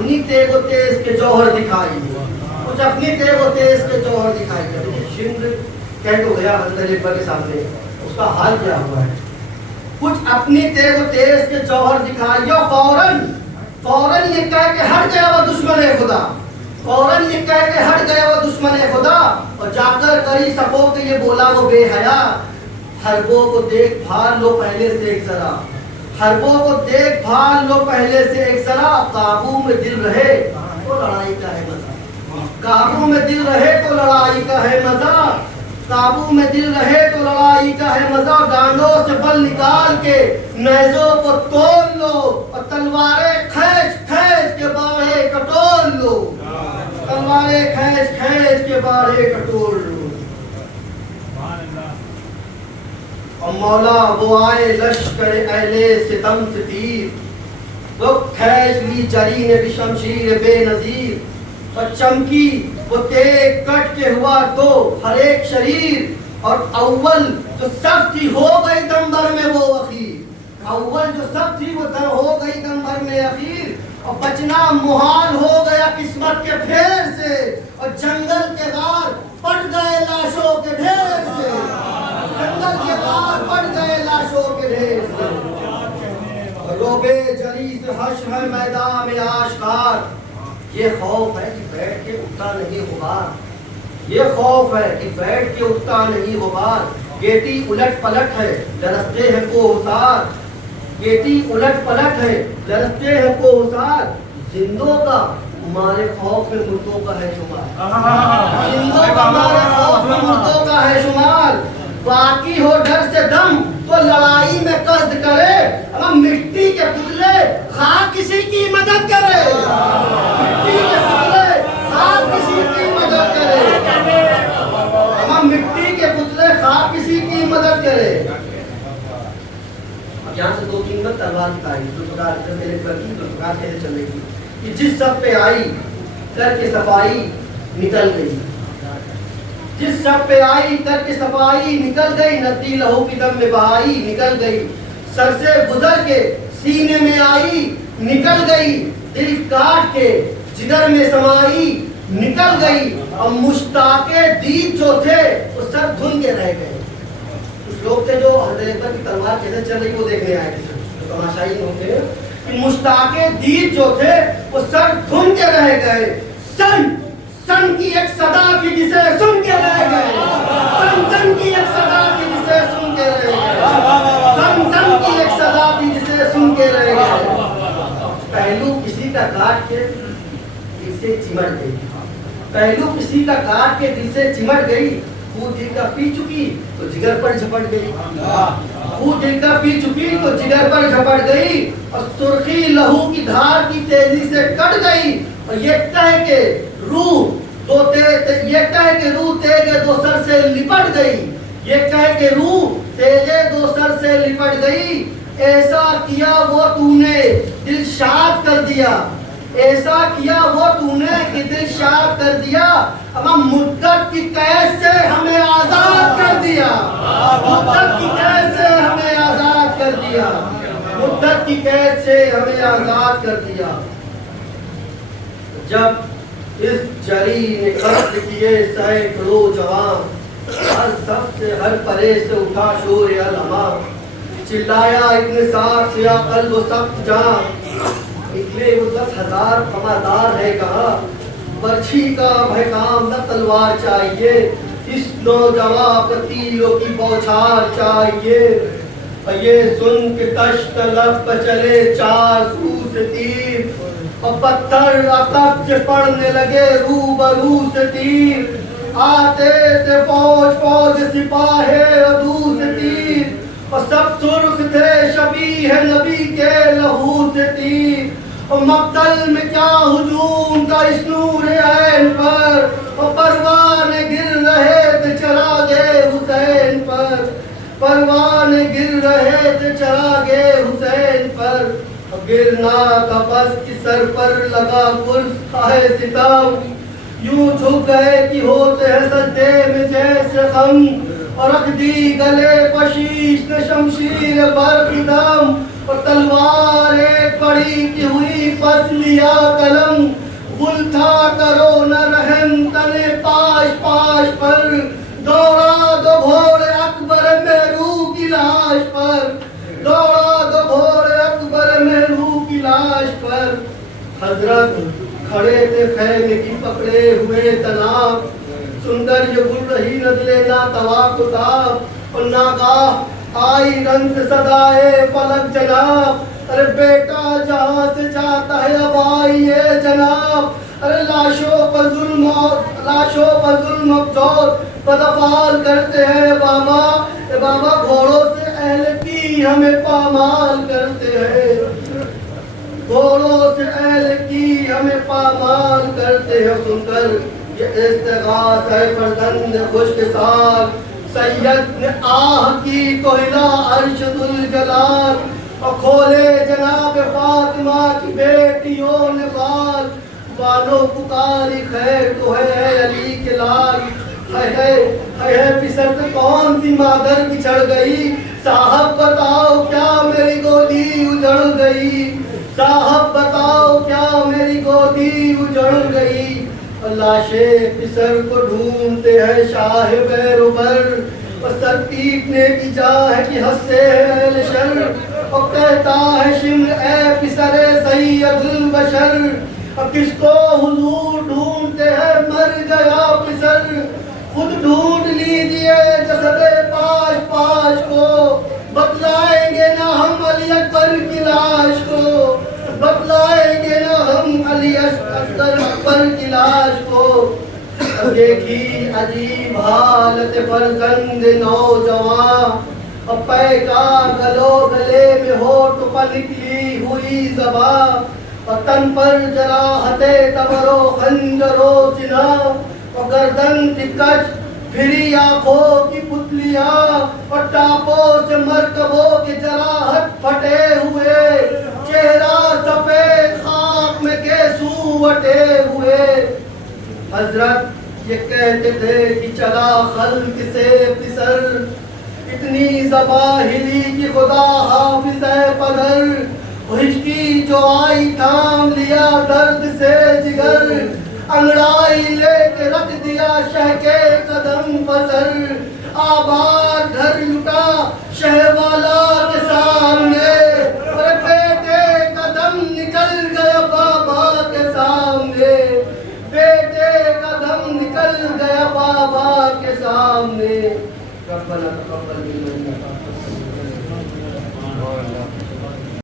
اپنی تیغ و تیز کے جوہر دکھائی، کچھ اپنی تیغ و تیز کے جوہر دکھائی۔ شند کہہ تو گیا حضرت اکبر کے سامنے، اس کا حال کیا ہوا ہے؟ کچھ اپنی تیغ و تیز کے جوہر دکھائی، فوراً یہ کہہ کے ہٹ گیا وہ دشمن خدا، فوراً یہ کہہ کے ہٹ گیا وہ دشمن خدا، اور جا کر کری سبوں کے یہ بولا وہ بے حیا، حربوں کو دیکھ بھال لو پہلے سے ایک ذرا، حربوں کو دیکھ بھال لو پہلے سے ایک ذرا، قابو میں دل رہے تو لڑائی کا ہے مزہ، قابو میں دل رہے تو لڑائی کا ہے مزہ، قابو میں دل رہے تو لڑائی کا ہے مزہ، ڈانڈوں سے بل نکال کے نیزوں کو توڑ لو، اور تلواریں کھینچ کھینچ کے باڑے کٹور لو، تلواریں کھینچ کھینچ کے باڑے کٹور لو۔ اور مولا وہ آئے لشکر اہل ستم سے تیر، وہ کھینچ لی جری نے بھی شمشیر بے نظیر، اور چمکی وہ تیغ کٹ کے ہوا تو ہر ایک شریر، اور اول جو سب تھی ہو گئی دم بھر میں وہ اخیر، اول جو سب تھی وہ ہو گئی دم بھر میں اخیر، اور بچنا محال ہو گیا قسمت کے پھیر سے، اور جنگل کے غار پٹ گئے لاشوں کے ڈھیر سے، جنگل کے غار پٹ گئے لاشوں کے ڈھیر سے، روبے جری سے حشر ہے میدان میں آشکار، یہ خوف ہے کہ بیٹھ کے اٹھتا نہیں غبار، یہ خوف ہے کہ بیٹھ کے اٹھتا نہیں غبار، گیٹی الٹ پلٹ ہے لرزتے ہیں کوہسار، گیٹی الٹ پلٹ ہے لرزتے ہیں کوہسار، زندوں کا ہمارے خوف میں مردوں کا ہے شمار، زندوں کا ہمارے خوف میں مردوں کا ہے شمار، باقی ہو ڈر سے دم تو لڑائی میں قصد کرے، ہم مٹی کے پتلے خاک کسی کی مدد کرے، مٹی کے پتلے خاک کسی کی مدد کرے، ہم مٹی کے پتلے خاک کسی کی مدد کرے۔ اب یہاں سے دو تین تلوار دکھائی، ذوالفقار کیسے چلے گی، کہ جس سب پہ آئی کر کے صفائی نکل گئی، جس سب پہ آئی کر کے صفائی نکل گئی، ندی لہو کی دم میں بہائی نکل گئی، سر سے گزر کے سینے میں آئی نکل گئی، دل کاٹ کے جگر میں سمائی نکل گئی، اور مشتاق دید جو تھے وہ سب دھن کے رہ گئے۔ کچھ لوگ تھے جو حضرت اکبر کی تلوار کیسے چل رہی وہ دیکھنے آئے تھے، جو تماشائی ہوتے ہیں، کہ مشتاق دید جو تھے وہ سب دھن کے رہ گئے، سن کی ایک صدا کی جسے سن کے رہ گئے، سن کی ایک صدا کی جسے سن کے رہ گئے، سن کی ایک صدا کی جسے سن کے رہ گئے، پہلو کسی کا کاٹ کے دل سے چمٹ گئی، پہلو کسی کا کاٹ کے دل سے چمٹ گئی، خون دل کا پی چکی تو جگر پر جھپٹ گئی، خون دل کا پی چکی تو جگر پر جھپٹ گئی، اور سرخی لہو کی دھار کی تیزی سے کٹ گئی، اور یہ کہہ کے روح تیغے دو سر سے لپٹ گئی، یہ کہہ کے روح تیغے دو سر سے لپٹ گئی، ایسا کیا وہ تو نے دل شاد کر دیا، ایسا کیا وہ تو نے کہ دل شاد کر دیا، اب ہم مدت کی قید سے ہمیں آزاد کر دیا، مدت کی قید سے ہمیں آزاد کر دیا، مدت کی قید سے ہمیں آزاد کر دیا۔ جب اس جری نے قتل کیے سینکڑوں جوان، ہر سب سے ہر پرے سے اٹھا شور علما، چلایا ابن سعد سے قلب و سخت جان، نکلے وہ 10,000 قمردار ہے کہا، برچھی کا بہکام نہ تلوار چاہیے، اس نوجوان پر تیروں کی بوچھار چاہیے، اور یہ سن کے تشت لب پر چلے 400 سے تیر، اور پتھر عقب سے پڑنے لگے رو برو سے تیر، آتے تھے فوج سپاہے عدو سے تیر، اور سب سرخ تھے شبیہ نبی کے لہو سے تیر، اور مقتل میں کیا ہجوم کا اس نور عین پر، اور پروانے گر رہے تھے چراغے حسین پر، پروانے گر رہے تھے چراغے حسین پر، گرنا کا بس کی سر پر لگا گل ہے ستم، یوں جھک گئے کہ ہوتے ہیں سجدے میں جیسے غم، اور رکھ دی گلے پشیش نے شمشیر برق دم، اور تلوار ایک بڑی کی ہوئی پس لیا قلم، دل تھا کرو نہ رحم تنے پاش پاش پر، دوڑا دو گھوڑے اکبر میں روح کی لاش پر، دوڑا دو گھوڑے اکبر میں روح کی لاش پر۔ حضرت کھڑے تھے خیمے کی پکڑے ہوئے تناب، سندر یہ گل رہی نزلے ناتوا کو تاب، اور ناگاہ آئی رنگ سے صدائے فلک جناب، ارے بیٹا جہاں سے جاتا ہے اب آئیے جناب، ارے لاشوں پر ظلم افزود بدافعال کرتے ہیں بابا، اے بابا گھوڑوں سے اہل کی ہمیں پامال کرتے ہیں، گھوڑوں سے اہل کی ہمیں پامال کرتے ہیں۔ سن کر یہ استغاثہ ہے فرزند خشک سال، سید نے آہ کی تو ہلا عرش ذوالجلال، اور کھولے جناب فاطمہ کی بیٹیوں نے بال، بانو پکاری خیر تو ہے علی کے لال، ہے پسر کون سی مادر بچھڑ گئی، صاحب بتاؤ کیا میری گودی اجڑ گئی، صاحب بتاؤ کیا میری گودی اجڑ گئی۔ لاشیں پسر کو ڈھونڈتے ہیں شاہ بیروبر، اور سر پیٹنے کی جاہ کی ہنستے ہیں اہل شر، اور کہتا ہے شمر اے پسر سید البشر، اب کس کو حضور ڈھونڈتے ہیں مر گیا پسر، خود ڈھونڈ لیجئے جسد پاش پاش کو، بتلائیں گے نہ ہم علی اکبر کی لاش کو، بتلائیں گے نہ ہم علی اکبر کی لاش کو۔ دیکھی عجیب حالت فرزند نوجوان، اور پے کا گلو گلے میں ہونٹ پر نکلی ہوئی زبان، اور تن پر جراحت تبر و خنجر و سنا، اور گردن کی کج پھری آنکھوں کی پتلیاں، اور ٹاپوں سے مرکبوں کی جراحت پھٹے ہوئے، چہرہ سفید خاک میں گیسو وٹے ہوئے۔ حضرت یہ کہتے تھے کہ چلا خلق سے پسر، اتنی زباہلی کی خدا حافظ ہے پدر، ہچکی جو آئی تھام لیا درد سے جگر، انگڑائی لے کے رکھ دیا شہ کے قدم پسر، آباد گھر لٹا شہ والا کے سامنے، اور بیٹے قدم نکل گیا بابا کے سامنے، بیٹے قدم نکل گیا بابا کے سامنے۔ ربنا تقبل منا